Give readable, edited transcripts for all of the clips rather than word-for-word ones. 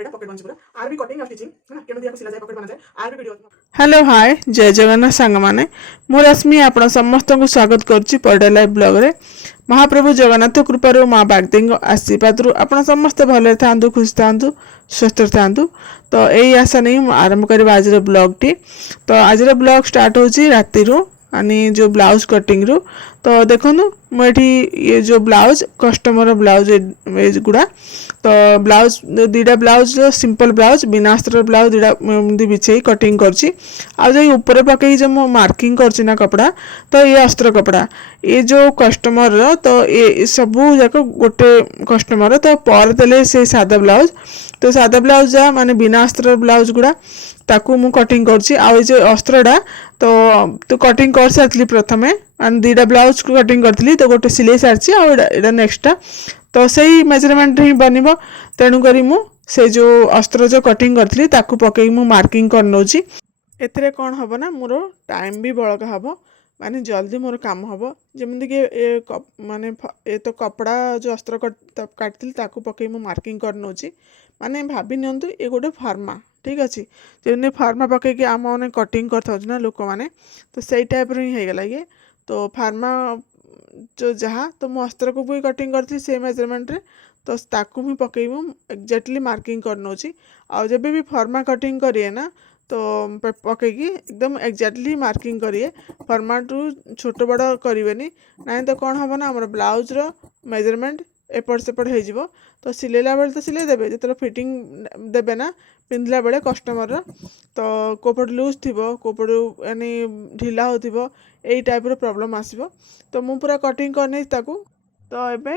Iota pocket बन पूरा are भी कटिंग और स्टिचिंग है ना केनो दिया को सिला जाए पॉकेट बना जाए आर भी वीडियो। हेलो हाय जय जगन्नाथ सांग माने मु रश्मि आपण समस्त को स्वागत करुच्ची पढ़ा लाइव ब्लॉग रे। महाप्रभु जगन्नाथ कृपारू माँ बागदेवी आशीर्वाद आपण समस्त भले था खुश था स्वस्थ था। तो यही आशा नहीं आरंभ करवा आज ब्लॉग टी। तो आज ब्लॉग स्टार्ट होची राति यानी जो ब्लाउज कटिंग रू। तो देखो मुझे ये जो ब्लाउज कस्टमर ब्लाउज गुड़ा तो ब्लाउज दीटा ब्लाउज सिंपल ब्लाउज बिना अस्तर ब्लाउज दीटा बिछे कटिंग करची ऊपर पकई जो मो मार्किंग करची ना कपड़ा तो ये अस्त्र कपड़ा ये जो कस्टमर तो ये सबू जाक गोटे कस्टमर तो पर देले से सादा ब्लाउज तो सादा ब्लाउज जा माने बिना अस्त्र ब्लाउज गुड़ा ताकू मु कटिंग करची जो अस्त्रटा तो कटिंग कर सारी प्रथम दीटा ब्लाउज को कटिंग करी तो गोटे सिले सारी आड़ा नेक्स्टा तो सही मेजरमेंट ही बन तेणुक से जो अस्त्र जो कटिंग करी पकई मु मार्किंग कर नौची। एथिरे कौन हम ना मोर टाइम भी बड़का हम माने जल्दी मोर काम हम जमीक कि माने ये तो कपड़ा जो अस्त्र काटती पकई मु मार्किंग कर नौची माने भाभी नियंतु ये गोटे फार्मा ठीक अच्छे जमी फार्मा पकईकि आम मैंने कटिंग कर लोक मैंने तो सही टाइप ही होगला ये तो फार्मा जो जहाँ तो मु अस्त्र को भी कटिंग करी से मेजरमेंट रे तो ताकू भी पकई मु एक्जाक्टली मार्किंग कर नौची आ जब भी फार्मा कटिंग करिए ना तो पकईकि एकदम एक्जाक्टली मार्किंग करिए फार्मा टू छोट बड़ करें ना तो कौन हम ना आम ब्लाउज रो मेजरमेंट एपट सेपट हो तो सिलेला बेले तो सिले देवे जो फिटिंग देवे ना पिंधला बेले कस्टमर तो कोपट लूज थी कोपट यानी ढिला हो यही टाइप प्रॉब्लम आसो तो मु पूरा कटिंग करनी ताकू तो ये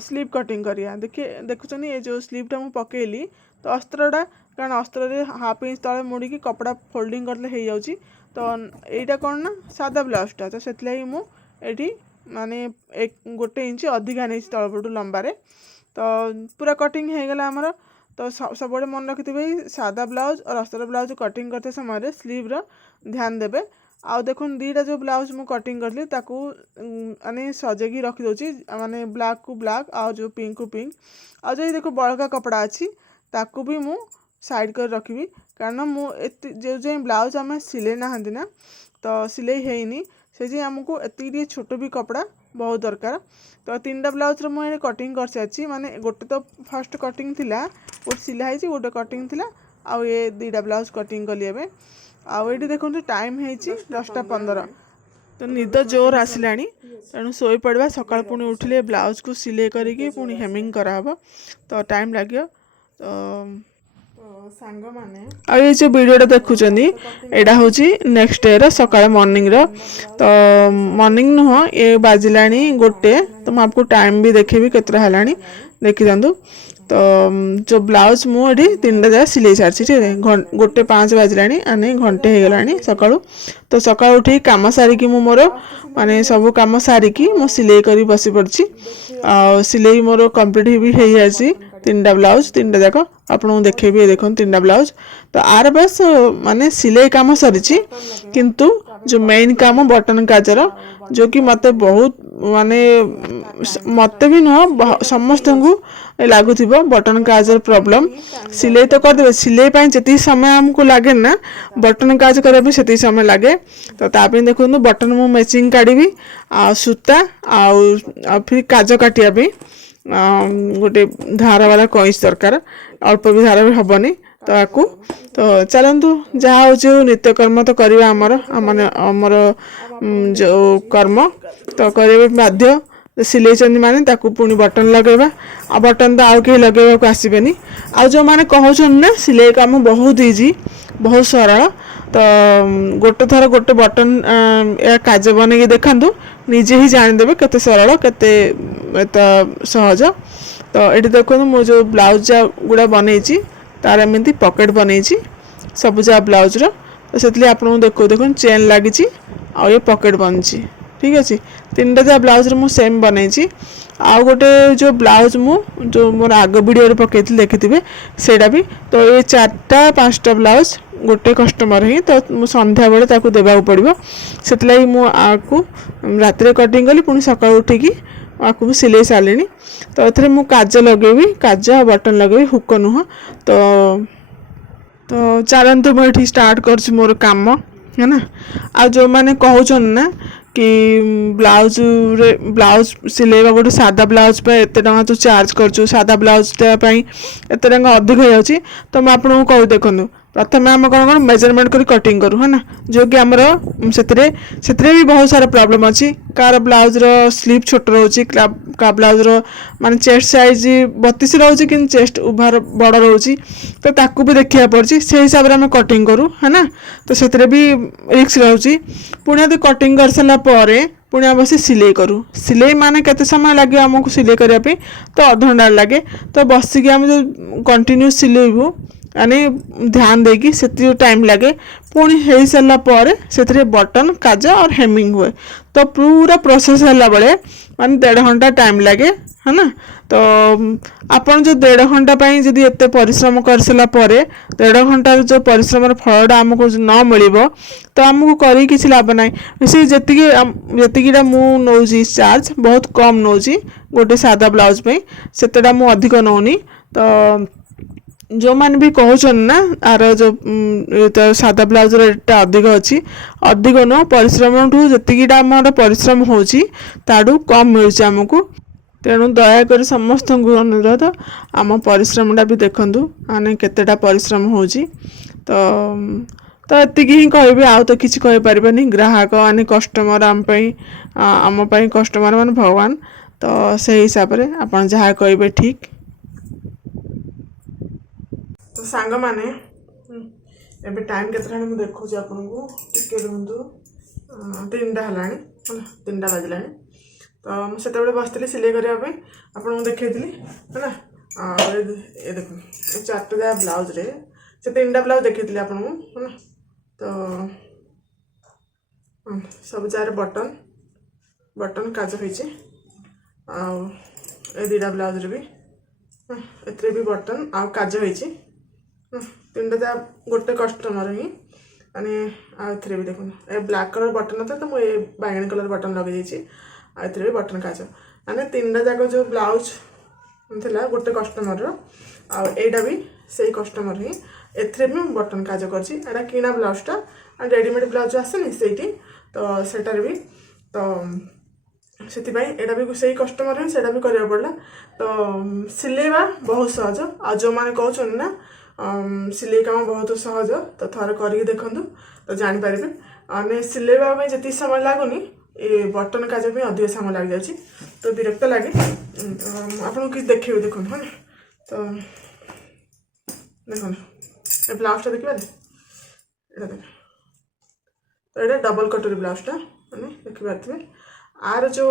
स्लीव कटिंग करिया देखिए देखुन ये जो स्लीवटा मु पकेली तो अस्त्रटा कारण अस्त्र रे हाफ इंच तले मुड़ी कपड़ा फोल्डिंग करले हो जाउची तो यहीटा कौन ना सादा ब्लाउजटा तो से मुझे माने एक गोटे इंच अधिका नहीं तलपटू लंबारे तो पूरा कटिंग हो गला आमर तो सब मन रखिथे सादा ब्लाउज और अस्तर ब्लाउज कटिंग करते समय स्लीव रो ध्यान देवे आउ देखुन दीटा जो ब्लाउज मु कटिंग करली ताकू माने सजेगी रखी दोची माने ब्लैक को ब्लैक आ जो पिंक को पिंक आ जो देखो बड़का कपड़ा अच्छी ताकू भी मु साइड कर रखी कारण मु जो जो ब्लाउज आम सिले ना तो सिले हैनी से आमको एति छोट भी कपड़ा बहुत दरकार तो तीनटा ब्लाउज मुझे कटिंग कर सारी माने गोटे तो फर्स्ट कटिंग थिला गोटे सिलाई गोटे कटिंग थिला आउ ये दीटा ब्लाउज कटिंग कली एबे आउ ये देखो टाइम है 10:15 तो निद जोर आसला तेणु शोई पड़ा सकाल पुणी उठिले ब्लाउज को सिले करके पुणी हेमिंग कराब तो टाइम लगे आ ये जो वीडियोटा देखुं यहाँ हूँ नेक्स्ट डे रकाल मॉर्निंग तो मॉर्निंग नुह ये बाजिला गोटे तो मुझे आपको टाइम भी देखेबी केतरा है देखी दिंतु तो जो ब्लाउज मुझे 3टा जगह सिले सारी ठीक है 1:05 बाजिला आने घंटे हो गला सकाळू तो सकाळू उठी काम सारिकी मु मोर माने सब काम सारिकी मु सिले करी बसी पड़ी आ सिले मोर कंप्लीट भी हो जाए 3टा ब्लाउज 3टा जाक आपको देखेबी देखो 3टा ब्लाउज तो आर बस माने सिलाई काम सरी किंतु जो मेन काम बटन काजर जो कि मत बहुत माने मत भी नुह समस्त को लगुथ बटन काजर प्रॉब्लम सिलाई तो करदे सिलाई जी समय आमको लगे ना बटन काज करने से समय लगे तो ताप देखो बटन मु मैचिंग काढ़ी आ सूता आ फिर काज काटिया गोटे धार वाला कईच दरकार अल्प भी धार भी हेनी तो आपको तो चलतु जहाँ हूँ नित्यकर्म तो करवा आमर जो कर्म तो करे बाध्य सिले माने ताकू पुणी बटन लगेगा आ बटन तो आउ कहीं लगेगा को आसबेनी आ जो मैंने कहते ना सिलाई काम बहुत इजी बहुत सरल तो गोटे थर गोटे बटन या काज बन देखा निजे ही जानीदेवे केते सरल केते सहज तो ये देखो मो जो ब्लाउज गुड़ा बनई तार एमती पॉकेट बनई सब जा ब्लाउज तो से आपको देखो देखो चेन लगी आ ये पॉकेट बनी ठीक अच्छे 3टा जा ब्लाउज मु सेम बनई आउ गोटे जो ब्लाउज मु जो मोर आग वीडियो पकई देखिथे सेटा भी तो ये 4टा 5टा ब्लाउज गोटे कस्टमर ही तो संध्या बेले ताकू देवाक पड़ो से मुझे रात कटिंग कली पुणी सका उठिकी आपको भी सिले सारे तो ये मुझे काज लगेबी काज बटन लगेबी हुक नुह तो चलतु मुझे स्टार्ट कर मोर काम है ना। आ जो मैंने कहउन ना कि ब्लाउज रे ब्लाउज सिलेबा गोटे सादा ब्लाउज पे एत टଙ୍କା तू चार्ज करछु सादा ब्लाउज एत टଙ୍କା अधिक हो जाउची तो मैं आपको कह देखो प्रथम आम कौन कौन मेजरमेंट कर कटिंग करूँ है ना जो कि आमर से भी बहुत सारा प्रॉब्लम अच्छी कार ब्लाउज रो स्लीव छोट रोचे का ब्लाउज रो माने चेस्ट साइज 32 रोचे कि चेस्ट उभार बड़ रोचे तो ताकू भी देखा पड़ी से हिसाब से आम कटिंग करूँ है ना तो से भी रिस्क रोचे पुणी यदि कटिंग कर सारा पुणी बस सिले करूँ सिले माने केते समय लगे आमको सिले करने तो अध घंटा लगे तो बसिक आम जो कंटिन्यू सिलेबू यानी ध्यान देगी से टाइम लगे पुणी हो सारापर से बटन काज और हेमिंग हुए तो पूरा प्रोसेस है बेले मान 1.5 घंटा टाइम लगे है ना। तो आपन जो 1.5 घंटा जदि एत परिश्रम कर सारापर 1.5 घंटार जो परिश्रम फलटा आमको न मिल तो आमको कर किसी लाभ ना से जीटा मुझे चार्ज बहुत कम नौ गोटे सादा ब्लाउज से मुझे अधिक नौनी तो जो मैंने भी कहन ना आर जो तो सादा ब्लाउज रेट अधिक अच्छी अधिक नुह परिश्रम ठू जीटा आम परिश्रम होड़ू कम मिलूँ आमको तेणु दयाक समस्त अनुरोध आम परिश्रमटा भी देखूँ मैंने केतेटा परिश्रम हो तो एतिक ही कह आउ तो किसी कहीपरि ग्राहक आने कस्टमर आम कस्टमर मान भगवान तो से हिसाब से आप जहाँ कहे ठीक। तो सांग माने एबे टाइम केतना मैं देखो आपन को टिके रुंदु 3टा हलानी 3टा बाजला तो मैं सेते बसती सिलाई करने आपको देखी है ना। ये देखो 4टा ब्लाउज रे से 3टा ब्लाउज देखी आपको है ना तो सब जार बटन बटन काज होइचे ए 2टा ब्लाउज रे भी एथरे भी बटन आ काज होइचे 3टा गोटे कस्टमर ही माने आउ भी देखो ए ब्लैक कलर बटन था तो मुझे बैंगनी कलर बटन लगे आउ भी बटन काज माने 3टा जाक जो ब्लाउज था गोटे कस्टमर आईटा भी से कस्टमर ही एथरे भी बटन काज कर किणा ब्लाउजटा रेडीमेड ब्लाउज आसेनी से तो सेटार भी तो से भी से कस्टमर ही से भी करा पड़ा तो सिलेबा बहुत सहज आ जो मैंने कहते ना सिलाई काम बहुत सहज तो थोड़े करके देखूँ तो जापर मैंने सिलेबा जी समय लगुनि ये बटन काज भी अधिक समय लग जाए तो विरक्त लगे आपको किसी देखे देखो है ना तो देखो ये ब्लाउजटा देखिए ये देख तो ये डबल कटोरी ब्लाउजटा मैंने देखिपे आर जो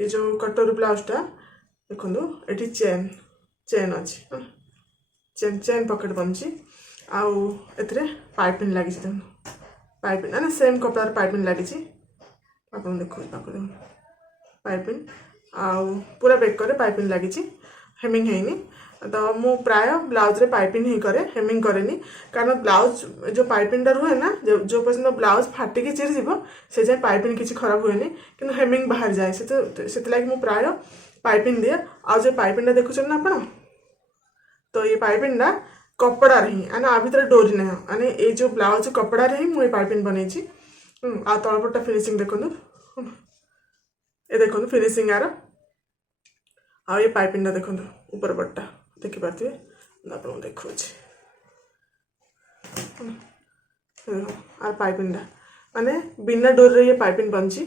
ये जो कटोरी ब्लाउजटा देखो ये चेन चेन अच्छी चेन चेन पकेट बनची आउ एथरे पाइपिंग लगी पाइपिंग ना सेम कपड़ार पाइपिंग लगी आप देखो पाइपिंग आउ पूरा बेक करे पाइपिंग लगी हेमिंग है तो मु प्राय ब्लाउज रे पाइपिंग ही करे हेमिंग करेनी कारण ब्लाउज जो पाइपिंग रुहे ना जो पर्यटन ब्लाउज फाटिकी चिरी जीव से जाए पाइपिंग किसी खराब हुए कि हेमिंग बाहर जाए से लगे मु प्राय पाइपिंग दिए आ जो पाइपिंग देखुन ना आप तो ये पाइपिंग कपड़ा ही आने आ भर डोरी ना आने ये जो ब्लाउज कपड़ा ही मुझे पाइपिंग बनई आ तलपटा फिनिशिंग देखो ये देखो फिनिशिंग यार आ ये पाइपिंग देखो ऊपर पट्टा देखिपे आप देखो आर पाइपिंग माने बिना डोरी रे ये पाइपिंग बनची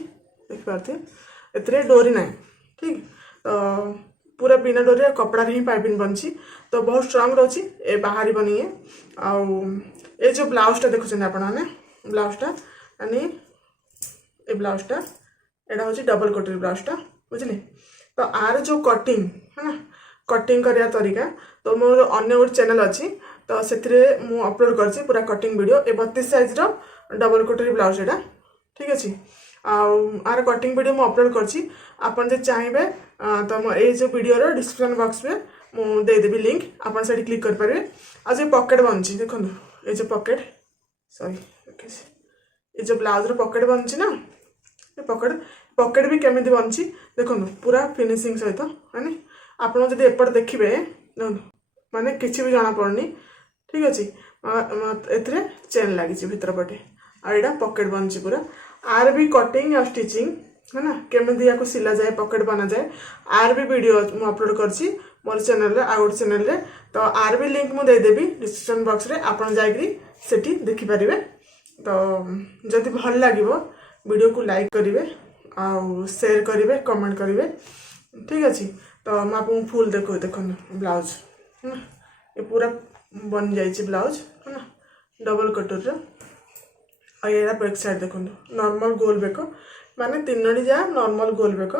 देखिपे ए डोरी ना ठीक तो पूरा बिना डोरी कपड़ा ही पाइपिंग बनची तो बहुत स्ट्रांग रही ए बाहरी बनी आउ ये जो ब्लाउजटा देखुं आपने ब्लाउजटा यानी ये ब्लाउजटा यहाँ हूँ डबल कटोरी ब्लाउजटा बुझे तो आर जो कटिंग है ना कटिंग करने तरीका तो मोर अन्य गोटे चैनल अच्छी तो से अपलोड कर पूरा कटिंग वीडियो ए 32 साइज डबल कटोरी ब्लाउज एटा ठीक अच्छे आर कटिंग वीडियो मुझे अपलोड कर चाहिए तो ये जो वीडियो डिस्क्रिप्शन बॉक्स में मुझे देदेवी लिंक आप क्लिक करेंगे आ जो पॉकेट बनची देखो ये जो पॉकेट सॉरी ये जो ब्लाउज पॉकेट बनची ना ये पकेट भी केमिति बनची देखो पूरा फिनिशिंग सहित माने आपण जदि एपट देखिबे माने किछि भी जाना पड़नी ठीक अच्छे एथिरे चेन लगी भितर पटे आईटा पकेट बनची पूरा आर भी कटिंग और स्टिचिंग है ना केमिति या सिला जाए पकेट बना जाए आर भी वीडियो मु अपलोड करची मोर चैनल रे आउट चैनल रे तो आर भी लिंक मु दे देबी डिस्क्रिप्शन बॉक्स रे आपण जाइकरी सेठी देखि परिबे तो जदि भल लागिवो वीडियो को लाइक करिवे आ शेयर करिवे कमेंट करिवे ठीक अच्छे तो मैं आपको फुल देखो देखो ब्लाउज है ना ये पूरा बन जाइए ब्लाउज है ना डबल कटर रे और ये बैक साइड देखो नॉर्मल गोल बेक माने तीनोटी जा नॉर्मल गोल बेक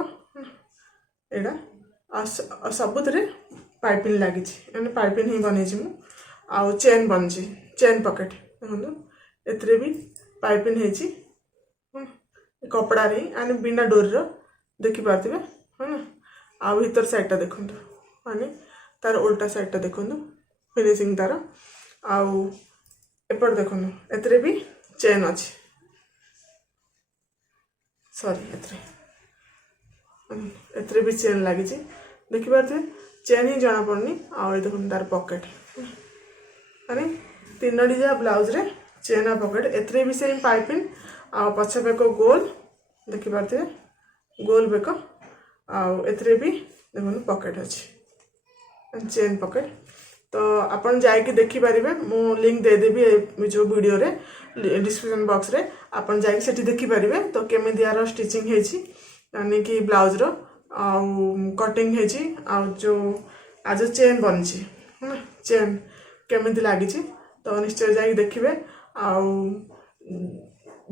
यहाँ सबुत पाइपिंग लगी पाइपिंग ही बनई आउ चेन बनची चेन पकेट देखो ए भी पाइपिंग है कपड़ा रे आने बिना डोरी देखी पार्थे है ना आ भीतर साइडटा देखो माने तार उल्टा साइडटा देखो फिनिशिंग तार आउ एपट देखो ए भी चेन अच्छी सॉरी एतरे भी चेन लगी देखी पार्थे चेन ही जाना पड़नी आ देखो तार पकेट माने तीनोटी जा ब्लाउज रे चेन आ पकेट एतरे भी सेम पाइपिंग आ पछ बेक गोल देखी पार्थे गोल बेक आउे भी देखो पकेट अच्छी चेन पकेट तो आपन जाइए देखिपारे मु लिंक दे देबी जो वीडियो रे डिस्क्रिप्शन बॉक्स रे आपन जाइए सेठी देखिपारे तो केमिति यार स्टिचिंग हेची यानी कि ब्लाउज रो आ कटिंग हेची आ जो आज चेन बनची है ना चेन केमिति लागी तो निश्चय जाइए देखिबे आ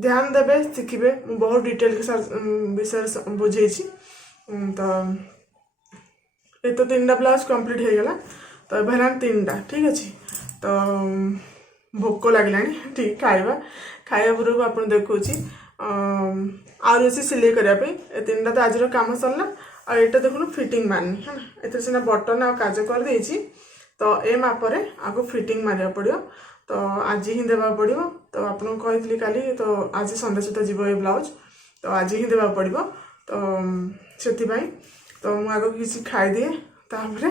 ध्यान देबे शिखिबे बहुत डिटेल के साथ विषय बुझे तो ये तो 3टा ब्लाउज कंप्लीट हो गला तो भेलान 3टा ठीक अच्छे तो भोक लगला ठीक खाଇବା पूर्व आप देखो आसी सिलाई करने 3टा तो आज कम सरला आईटा देखो फिटिंग मारनी है ना ए सीना बटन आ काज कर देछि तो ए मापरे आगो फिटिंग मारिया पड़ो तो आज ही देवा पड़ो तो आपको कही काली तो आज संडे सुधा जीव ये ब्लाउज तो आज ही देवा पड़ो तो से तो मुझे आगे किसी खाई दिए तापर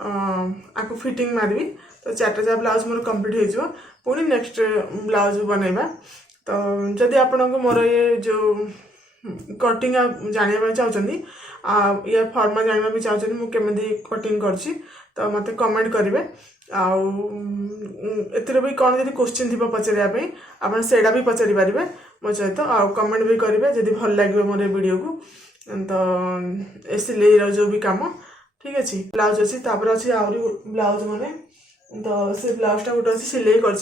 आपको फिटिंग मारबी तो 4टा जा ब्लाउज मोर कंप्लीट हो पुणी नेक्स्ट ब्लाउज बनइबा तो जदि आपण को मोर ये जो कटिंग जाना चाहते या फर्मा जाना भी चाहते मुझे केमी कटिंग करछि तो मत कमेंट करेंगे आउ भी कौन जब क्वेश्चन थी पचारे आप भी पचारि पारे मो सहित आउ कमेंट भी करेंगे जदि भल लगे मोर वीडियो को तो ए सिलाई जो भी काम ठीक अच्छे ब्लाउज अच्छी अच्छी आहरी ब्लाउज मैंने तो से ब्लाउजटा गोटे अच्छी सिलाई कर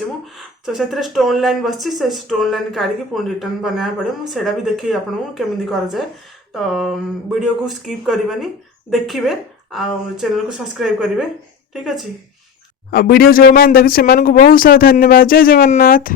तो से स्टोन लाइन बस से स्टोन लाइन काढ़ी पुणी रिटर्न बनाया पड़े मुझे भी देखिए आपको केमी कराए तो वीडियो को स्किप करनी देखिए आ चैनल को सब्सक्राइब करेंगे ठीक अच्छे वीडियो जो मैंने देखे से बहुत सारा धन्यवाद। जय जगन्नाथ।